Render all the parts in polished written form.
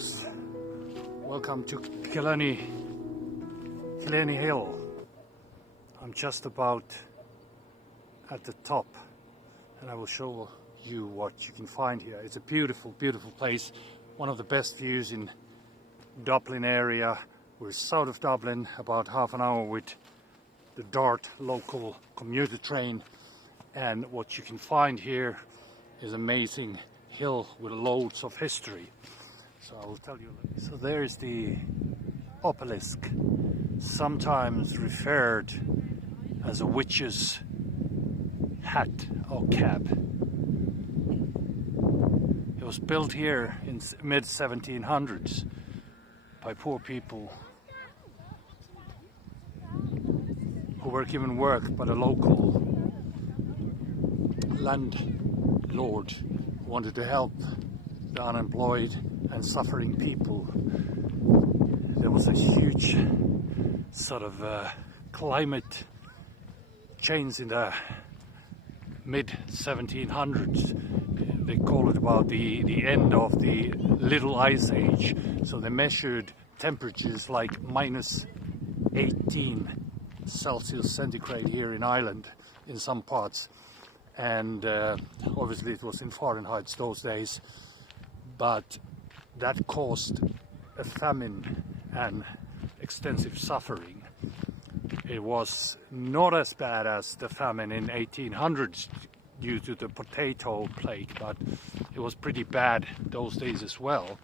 folks, welcome to Killiney Hill. I'm just about at the top and I will show you what you can find here. It's a beautiful, beautiful place, one of the best views in Dublin area. We're south of Dublin, about half an hour with the Dart local commuter train, and what you can find here is amazing hill with loads of history. So I will tell you. So there is the obelisk, sometimes referred as a witch's hat or cap. It was built here in mid 1700s by poor people who were given work by the local landlord who wanted to help the unemployed and suffering people. There was a huge sort of climate change in the mid 1700s. They call it about the end of the Little Ice Age. So they measured temperatures like minus 18 Celsius centigrade here in Ireland in some parts, and obviously it was in Fahrenheit those days, but that caused a famine and extensive suffering. It was not as bad as the famine in 1800s due to the potato plague, but it was pretty bad those days as well,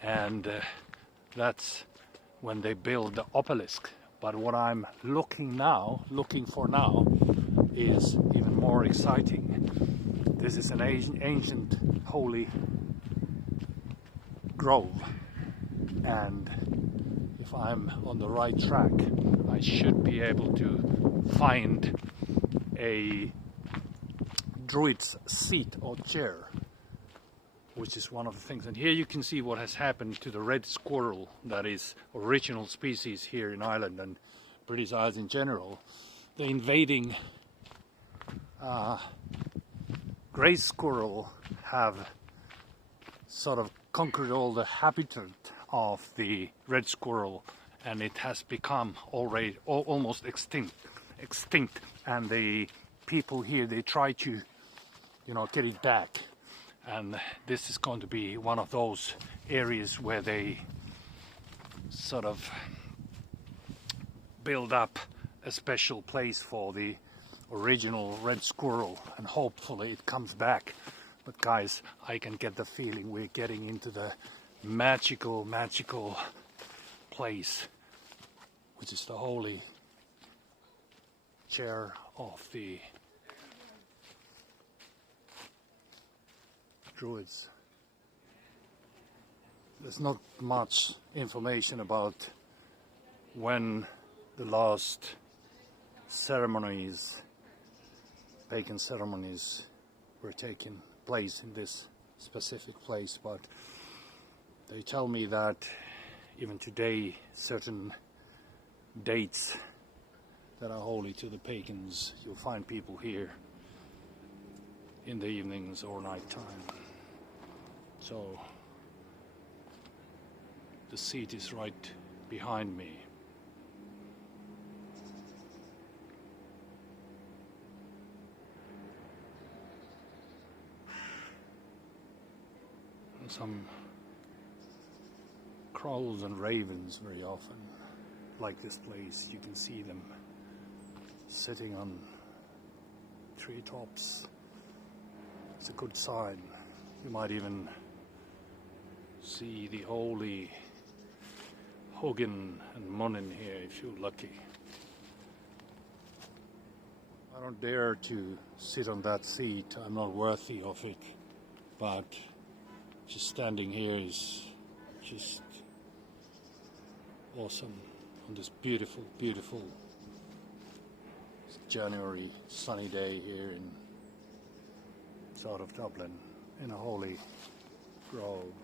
and that's when they built the obelisk. But what I'm looking for now is even more exciting. This is an ancient holy grove, and if I'm on the right track, I should be able to find a Druid's seat or chair, which is one of the things. And here you can see what has happened to the red squirrel, that is original species here in Ireland and British Isles in general. The invading grey squirrel have sort of conquered all the habitat of the red squirrel, and it has become already almost extinct. And the people here, they try to, get it back. And this is going to be one of those areas where they sort of build up a special place for the original red squirrel, and hopefully it comes back. But guys, I can get the feeling we're getting into the magical place, which is the holy chair of the Druids. There's not much information about when the last ceremonies, pagan ceremonies, were taking place in this specific place, but they tell me that even today certain dates that are holy to the pagans, you'll find people here in the evenings or night time. So the seat is right behind me. And some crows and ravens very often like this place. You can see them sitting on treetops. It's a good sign. You might even see the holy Hogan and Munin here if you're lucky. I don't dare to sit on that seat. I'm not worthy of it, but just standing here is just awesome on this beautiful, beautiful January sunny day here in south of Dublin in a holy grove.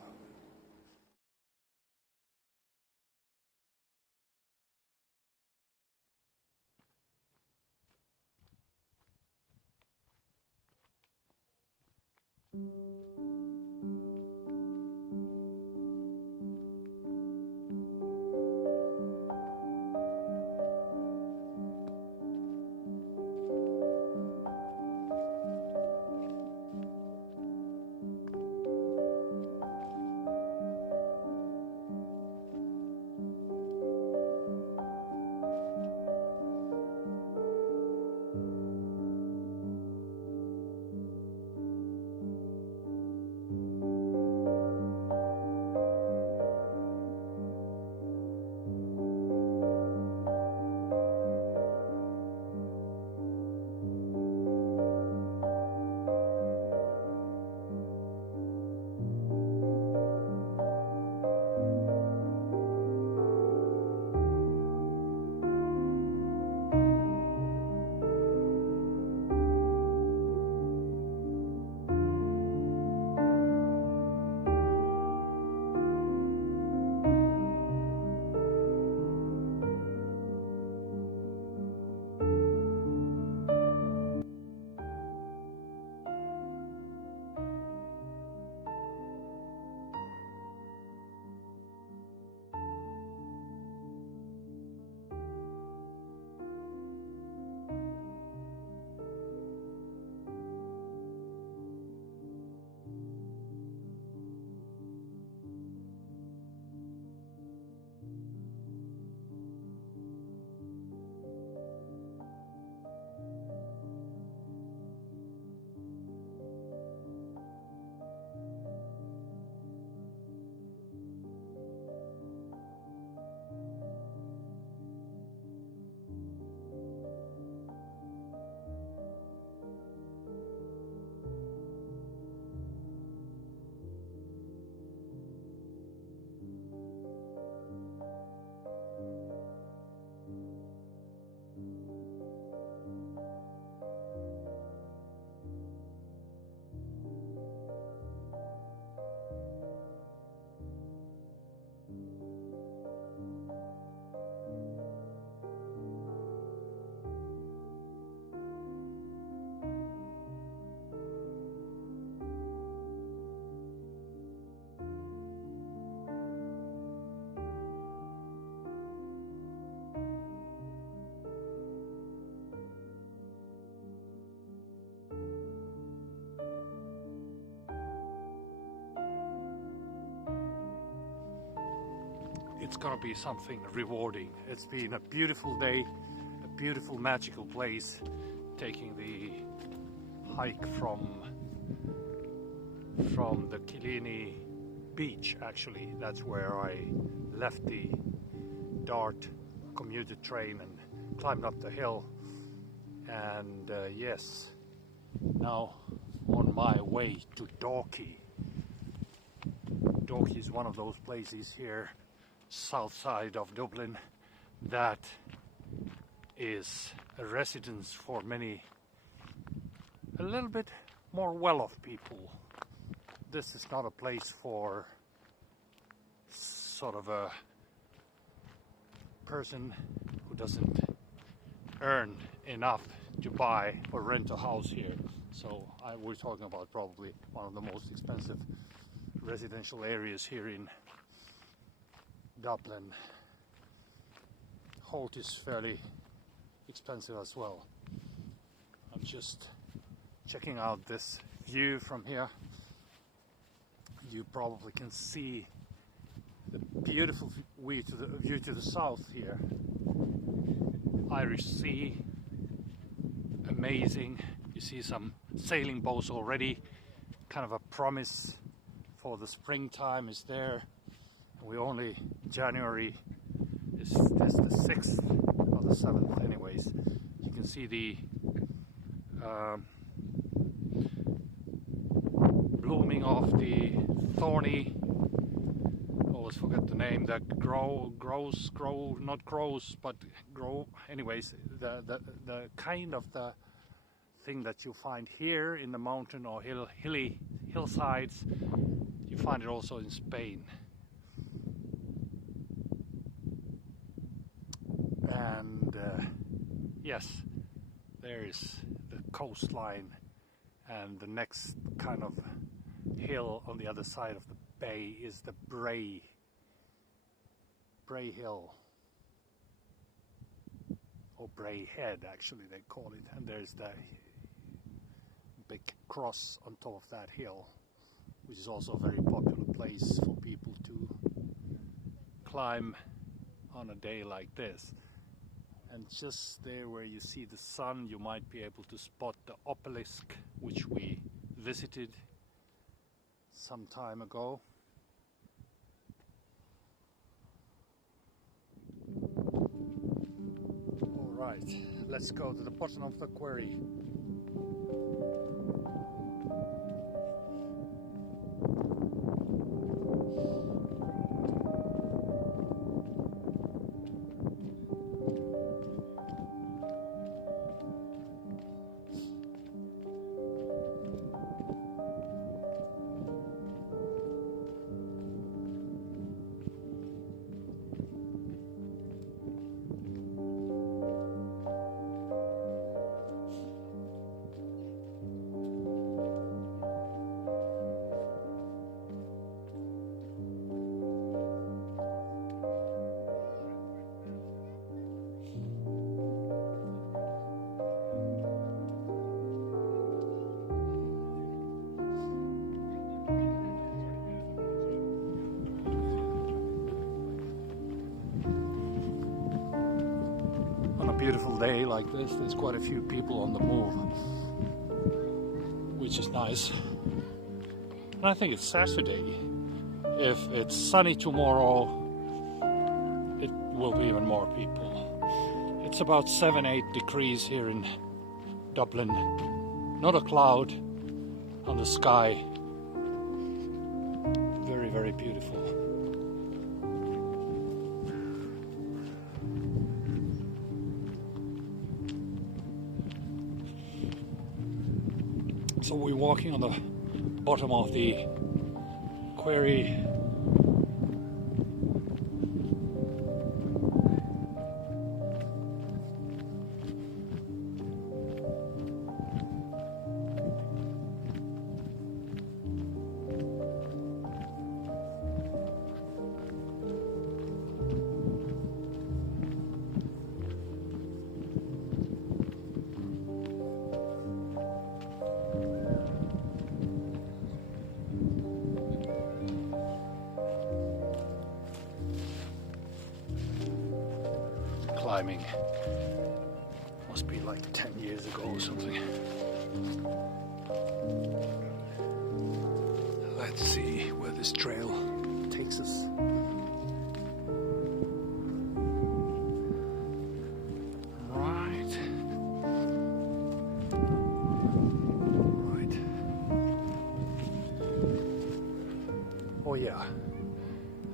it's gonna be something rewarding. It's been a beautiful day, a beautiful magical place, taking the hike from the Killiney beach. Actually, that's where I left the Dart commuter train and climbed up the hill. And yes, now on my way to Dalkey. Dalkey is one of those places here south side of Dublin that is a residence for many a little bit more well-off people. This is not a place for sort of a person who doesn't earn enough to buy or rent a house here. So we're talking about probably one of the most expensive residential areas here in Dublin. Holt is fairly expensive as well. I'm just checking out this view from here. You probably can see the beautiful view to the south here. Irish Sea, amazing. You see some sailing boats already, kind of a promise for the springtime is there. We only, January is the 6th or the 7th anyways. You can see the blooming of the thorny, I always forget the name, that anyways, the kind of the thing that you find here in the mountain or hilly hillsides, you find it also in Spain. And yes, there is the coastline, and the next kind of hill on the other side of the bay is the Bray Hill, or Bray Head actually they call it, and there's the big cross on top of that hill, which is also a very popular place for people to climb on a day like this. And just there where you see the sun, you might be able to spot the obelisk, which we visited some time ago. All right, let's go to the bottom of the quarry. Beautiful day like this, there's quite a few people on the move, which is nice. And I think it's Saturday. If it's sunny tomorrow, it will be even more people. It's about 7-8 degrees here in Dublin. Not a cloud on the sky. Very, very beautiful. So we're walking on the bottom of the quarry. climbing. Must be like 10 years ago or something. Let's see where this trail takes us. Right. Oh yeah.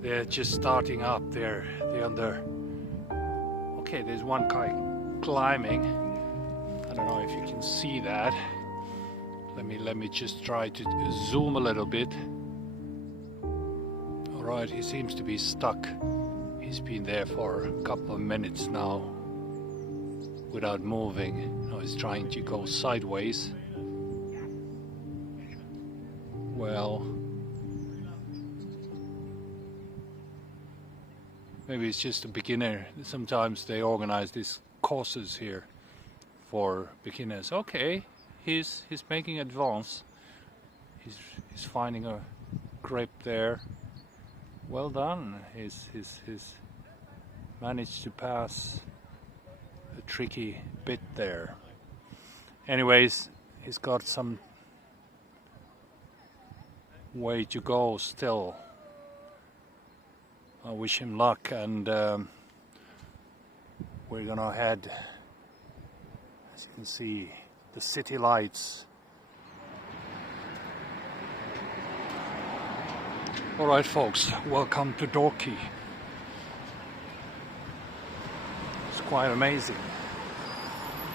They're just starting up there. They're under. Okay, there's one guy climbing. I don't know if you can see that. Let me just try to zoom a little bit. Alright, he seems to be stuck. He's been there for a couple of minutes now without moving. Now he's trying to go sideways. Well, maybe it's just a beginner. Sometimes they organize these courses here for beginners. Okay, he's making advance. He's finding a grape there. Well done. He's managed to pass a tricky bit there. Anyways, he's got some way to go still. I wish him luck, and we're gonna head, as you can see, the city lights. Alright folks, welcome to Dalkey. It's quite amazing.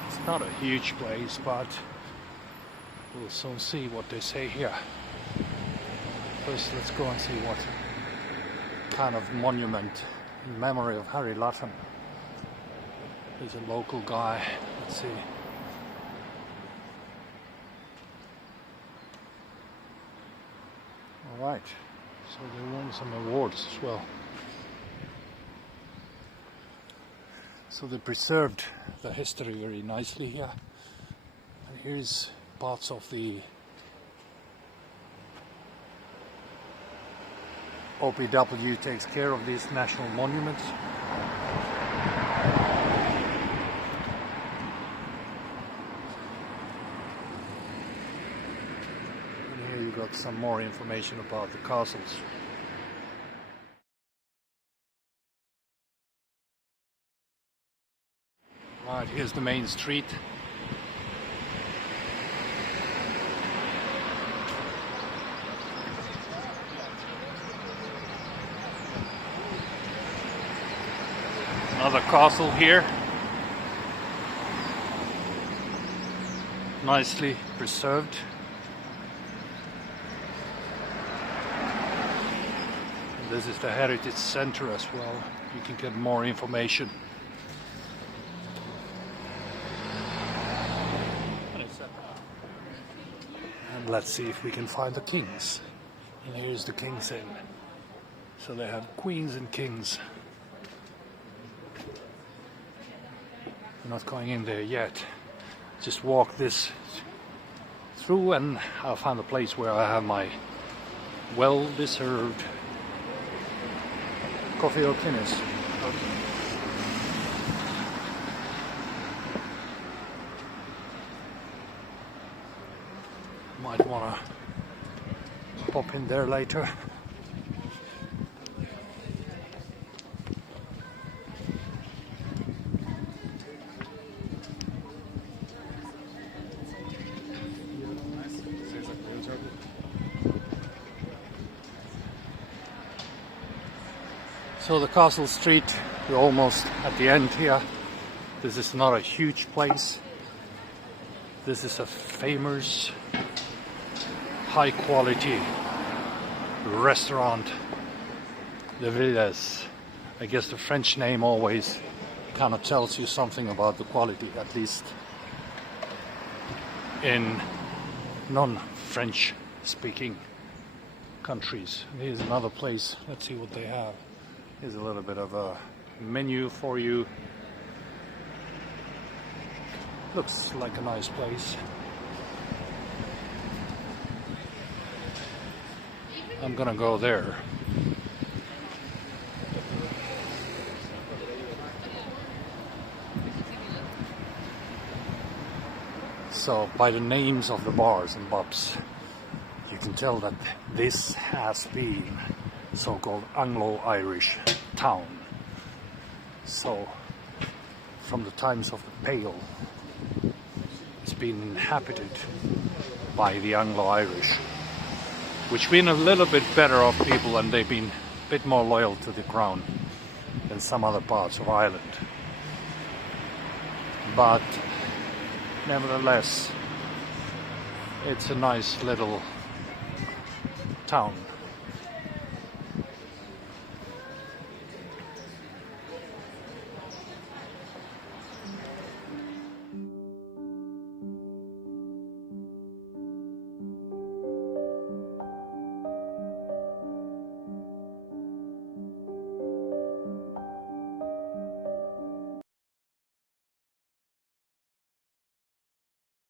It's not a huge place, but we'll soon see what they say here. First, let's go and see what kind of monument in memory of Harry Latham. There's a local guy. Let's see. Alright, so they won some awards as well. So they preserved the history very nicely here. And here's parts of the OPW takes care of these national monuments. And here you got some more information about the castles. Right, here's the main street. Another castle here, nicely preserved. And this is the Heritage Center as well. You can get more information. And let's see if we can find the kings. And here's the King's Inn. So they have queens and kings. I'm not going in there yet. Just walk this through and I'll find a place where I have my well-deserved coffee or Guinness. Might wanna pop in there later. So the Castle Street, we're almost at the end here. This is not a huge place. This is a famous, high quality restaurant. The Villas. I guess the French name always kind of tells you something about the quality, at least in non-French speaking countries. Here's another place. Let's see what they have. Here's a little bit of a menu for you. Looks like a nice place. I'm gonna go there. So by the names of the bars and pubs, you can tell that this has been so-called Anglo-Irish town. So from the times of the Pale, it's been inhabited by the Anglo-Irish, which been a little bit better off people, and they've been a bit more loyal to the crown than some other parts of Ireland. But nevertheless, it's a nice little town.